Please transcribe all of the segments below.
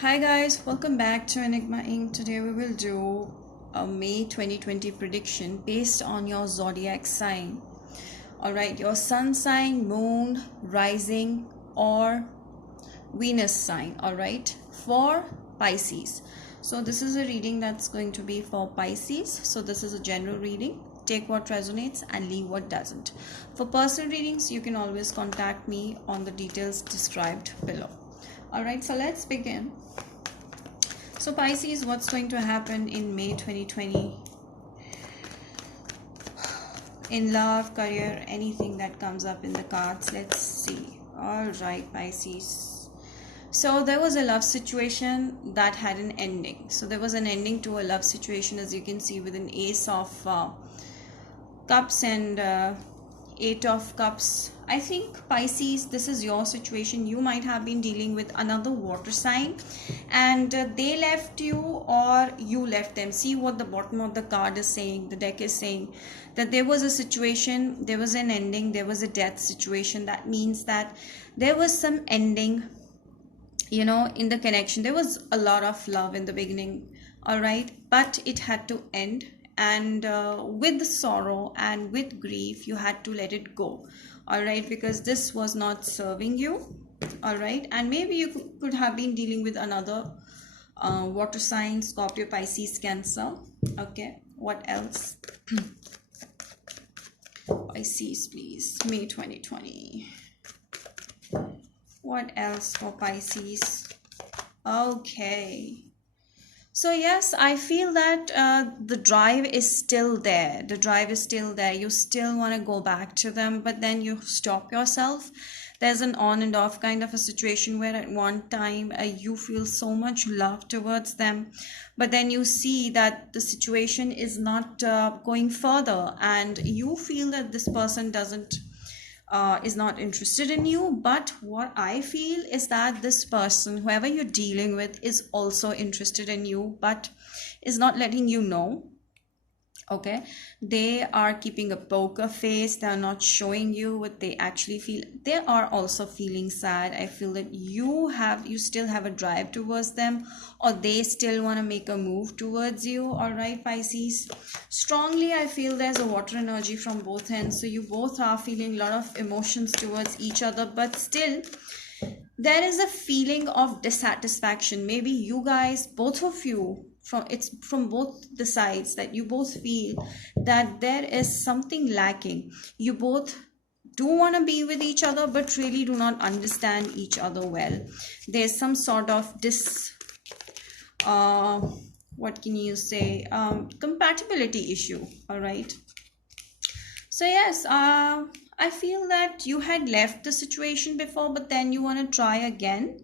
Hi guys, welcome back to Enigma Inc. Today we will do a May 2020 prediction based on your zodiac sign. Alright, your sun sign, moon, rising, or Venus sign. Alright, for Pisces. So this is a reading that's going to be for Pisces. So this is a general reading. Take what resonates and leave what doesn't. For personal readings, you can always contact me on the details described below. Alright, so let's begin. So Pisces, what's going to happen in May 2020? In love, career, anything that comes up in the cards. Let's see. Alright, Pisces. So there was a love situation that had an ending. So there was an ending to a love situation, as you can see, with an ace of cups and eight of cups. I think Pisces, this is your situation. You might have been dealing with another water sign and they left you or you left them. See what the bottom of the card is saying. The deck is saying that there was a situation, there was an ending, there was a death situation. That means that there was some ending, in the connection. There was a lot of love in the beginning, all right, but it had to end, and with sorrow and with grief you had to let it go, all right, because this was not serving you, all right. And maybe you could have been dealing with another water sign, Scorpio, Pisces, Cancer. Okay, what else? Pisces, please. May 2020. What else for Pisces? Okay. So yes, I feel that the drive is still there. The drive is still there. You still want to go back to them, but then you stop yourself. There's an on and off kind of a situation where at one time you feel so much love towards them, but then you see that the situation is not going further, and you feel that this person is not interested in you. But what I feel is that this person, whoever you're dealing with, is also interested in you, but is not letting you know. Okay, they are keeping a poker face. They are not showing you what they actually feel. They are also feeling sad. I feel that you still have a drive towards them, or they still want to make a move towards you. All right, Pisces, strongly I feel there's a water energy from both ends. So you both are feeling a lot of emotions towards each other, but still there is a feeling of dissatisfaction. Maybe you guys, both of you, from both the sides, that you both feel that there is something lacking. You both do want to be with each other, but really do not understand each other well. There's some sort of uh what can you say, compatibility issue, all right. So yes, I feel that you had left the situation before, but then you want to try again.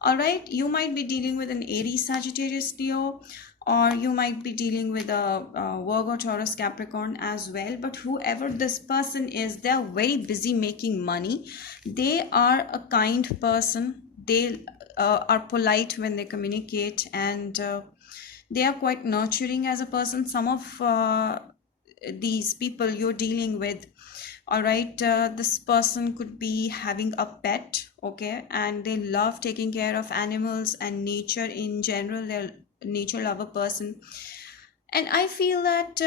All right, you might be dealing with an Aries, Sagittarius, Leo, or you might be dealing with a Virgo, Taurus, Capricorn as well. But whoever this person is, they are very busy making money. They are a kind person. They are polite when they communicate, and they are quite nurturing as a person. Some of these people you're dealing with, all right, this person could be having a pet, okay, and they love taking care of animals and nature in general. They're a nature lover person, and I feel that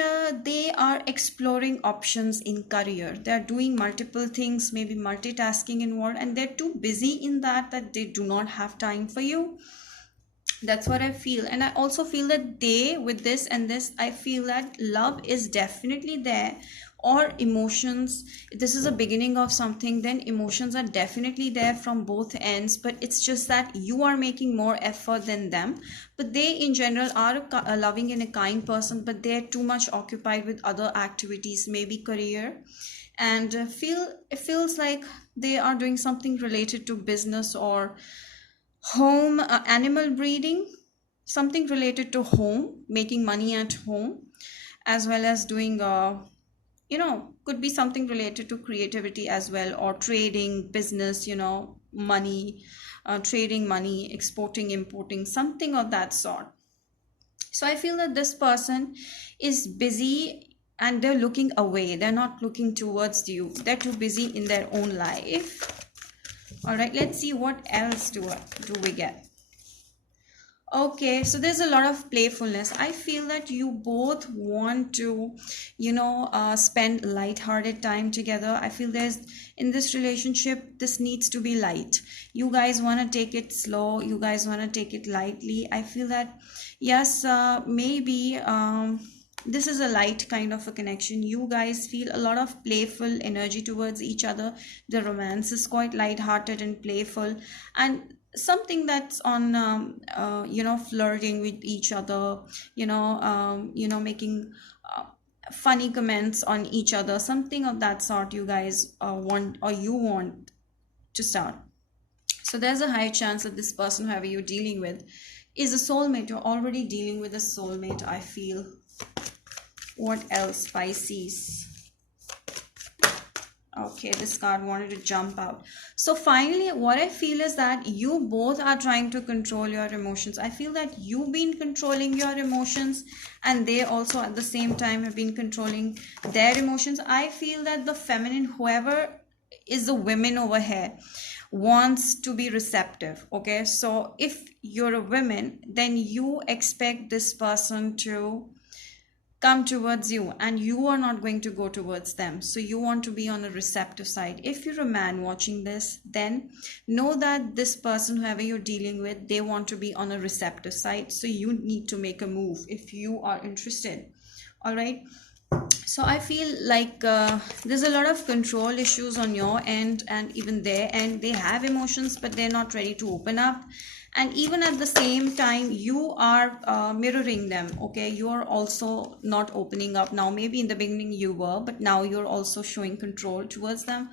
they are exploring options in career. They're doing multiple things, maybe multitasking involved, and they're too busy in that they do not have time for you. That's what I feel. And I also feel that they, with this and this, I feel that love is definitely there, or emotions. This is a beginning of something, then emotions are definitely there from both ends, but it's just that you are making more effort than them. But they in general are a loving and a kind person, but they're too much occupied with other activities, maybe career, and it feels like they are doing something related to business or home, animal breeding, something related to home, making money at home, as well as doing could be something related to creativity as well, or trading, business, money, trading money, exporting, importing, something of that sort. So I feel that this person is busy and they're looking away. They're not looking towards you. They're too busy in their own life. All right, let's see what else do we get. Okay, so there's a lot of playfulness. I feel that you both want to, spend light-hearted time together. I feel there's in this relationship, this needs to be light. You guys want to take it slow. You guys want to take it lightly. I feel that, yes, maybe this is a light kind of a connection. You guys feel a lot of playful energy towards each other. The romance is quite light-hearted and playful, and something that's on flirting with each other, making uh, funny comments on each other, something of that sort you guys want, or you want to start. So there's a high chance that this person, whoever you're dealing with, is a soulmate. You're already dealing with a soulmate, I feel. What else, Pisces? Okay, this card wanted to jump out. So finally, what I feel is that you both are trying to control your emotions. I feel that you've been controlling your emotions, and they also at the same time have been controlling their emotions. I feel that the feminine, whoever is the women over here, wants to be receptive. Okay, so if you're a woman, then you expect this person to come towards you, and you are not going to go towards them. So you want to be on a receptive side. If you're a man watching this, then know that this person, whoever you're dealing with, they want to be on a receptive side. So you need to make a move if you are interested. All right, so I feel like there's a lot of control issues on your end and even their end. They have emotions, but they're not ready to open up. And even at the same time, you are mirroring them. Okay, you are also not opening up now. Maybe in the beginning you were, but now you're also showing control towards them,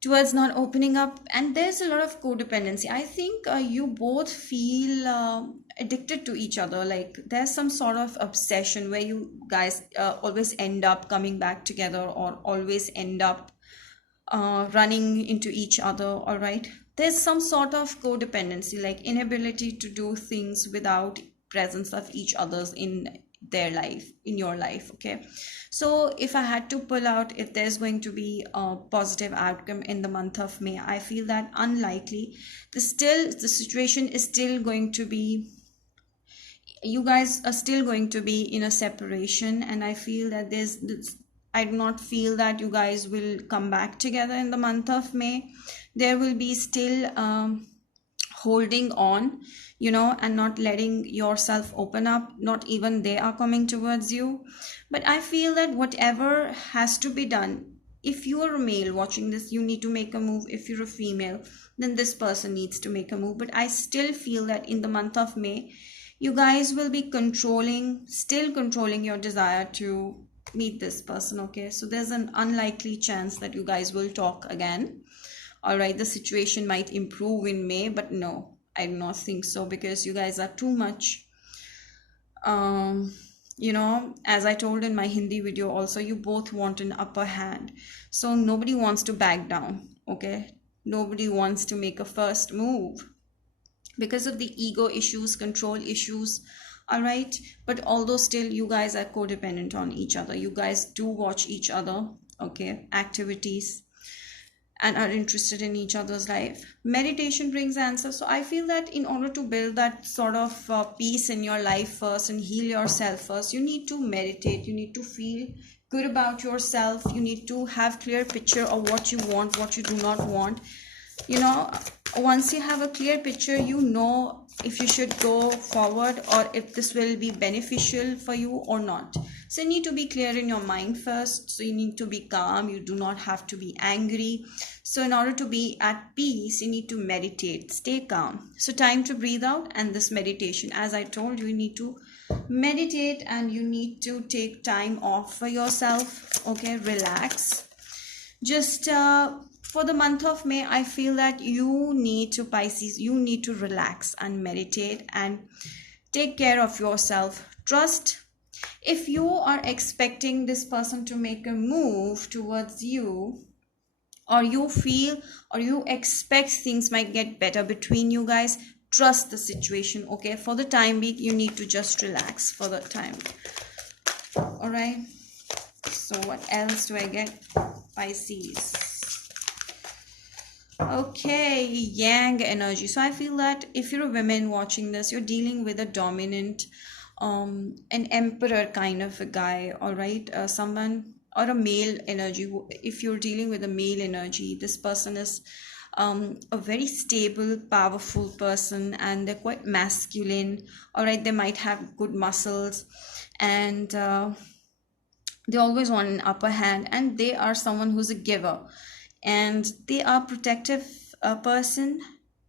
towards not opening up. And there's a lot of codependency. I think you both feel addicted to each other. Like there's some sort of obsession where you guys always end up coming back together, or always end up running into each other. All right, there's some sort of codependency, like inability to do things without presence of each other's in their life, in your life. Okay, so if I had to pull out if there's going to be a positive outcome in the month of May, I feel that unlikely. The situation is still going to be, you guys are still going to be in a separation, and I feel that I do not feel that you guys will come back together in the month of May. There will be still holding on, and not letting yourself open up. Not even they are coming towards you. But I feel that whatever has to be done, if you are a male watching this, you need to make a move. If you're a female, then this person needs to make a move. But I still feel that in the month of May, you guys will be still controlling your desire to meet this person. Okay, so there's an unlikely chance that you guys will talk again. All right, the situation might improve in May, but no, I do not think so, because you guys are too much, as I told in my Hindi video also, you both want an upper hand. So nobody wants to back down. Okay, nobody wants to make a first move because of the ego issues, control issues. All right, but although still you guys are codependent on each other, you guys do watch each other, okay, activities, and are interested in each other's life. Meditation brings answers. So I feel that in order to build that sort of peace in your life first and heal yourself first, you need to meditate. You need to feel good about yourself. You need to have clear picture of what you want, what you do not want. Once you have a clear picture, if you should go forward, or if this will be beneficial for you or not. So you need to be clear in your mind first. So you need to be calm. You do not have to be angry. So in order to be at peace, you need to meditate, stay calm. So time to breathe out, and this meditation, as I told you, you need to meditate, and you need to take time off for yourself. Okay, relax. Just for the month of May, I feel that Pisces, you need to relax and meditate and take care of yourself. Trust. If you are expecting this person to make a move towards you, or you feel or you expect things might get better between you guys, trust the situation. Okay, for the time being, you need to just relax for the time. All right, so what else do I get? Pisces. Okay, yang energy. So I feel that if you're a woman watching this, you're dealing with a dominant, an emperor kind of a guy, all right? Someone or a male energy. If you're dealing with a male energy, this person is a very stable, powerful person, and they're quite masculine. All right, they might have good muscles, and they always want an upper hand, and they are someone who's a giver, and they are protective person.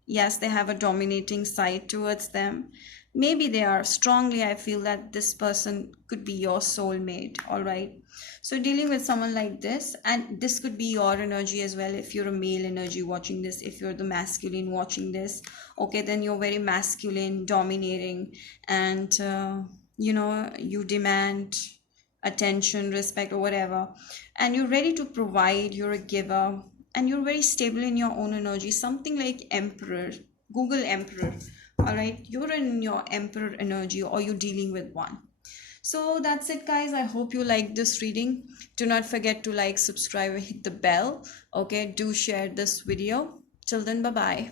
Yes, they have a dominating side towards them. Maybe they are strongly, I feel that this person could be your soulmate. All right, so dealing with someone like this, and this could be your energy as well. If you're a male energy watching this, if you're the masculine watching this, okay, then you're very masculine, dominating, and you demand attention, respect, or whatever, and you're ready to provide, you're a giver, and you're very stable in your own energy, something like emperor. Google emperor. All right, you're in your emperor energy, or you're dealing with one. So that's it, guys. I hope you like this reading. Do not forget to like, subscribe, and hit the bell. Okay, do share this video. Till then, bye bye.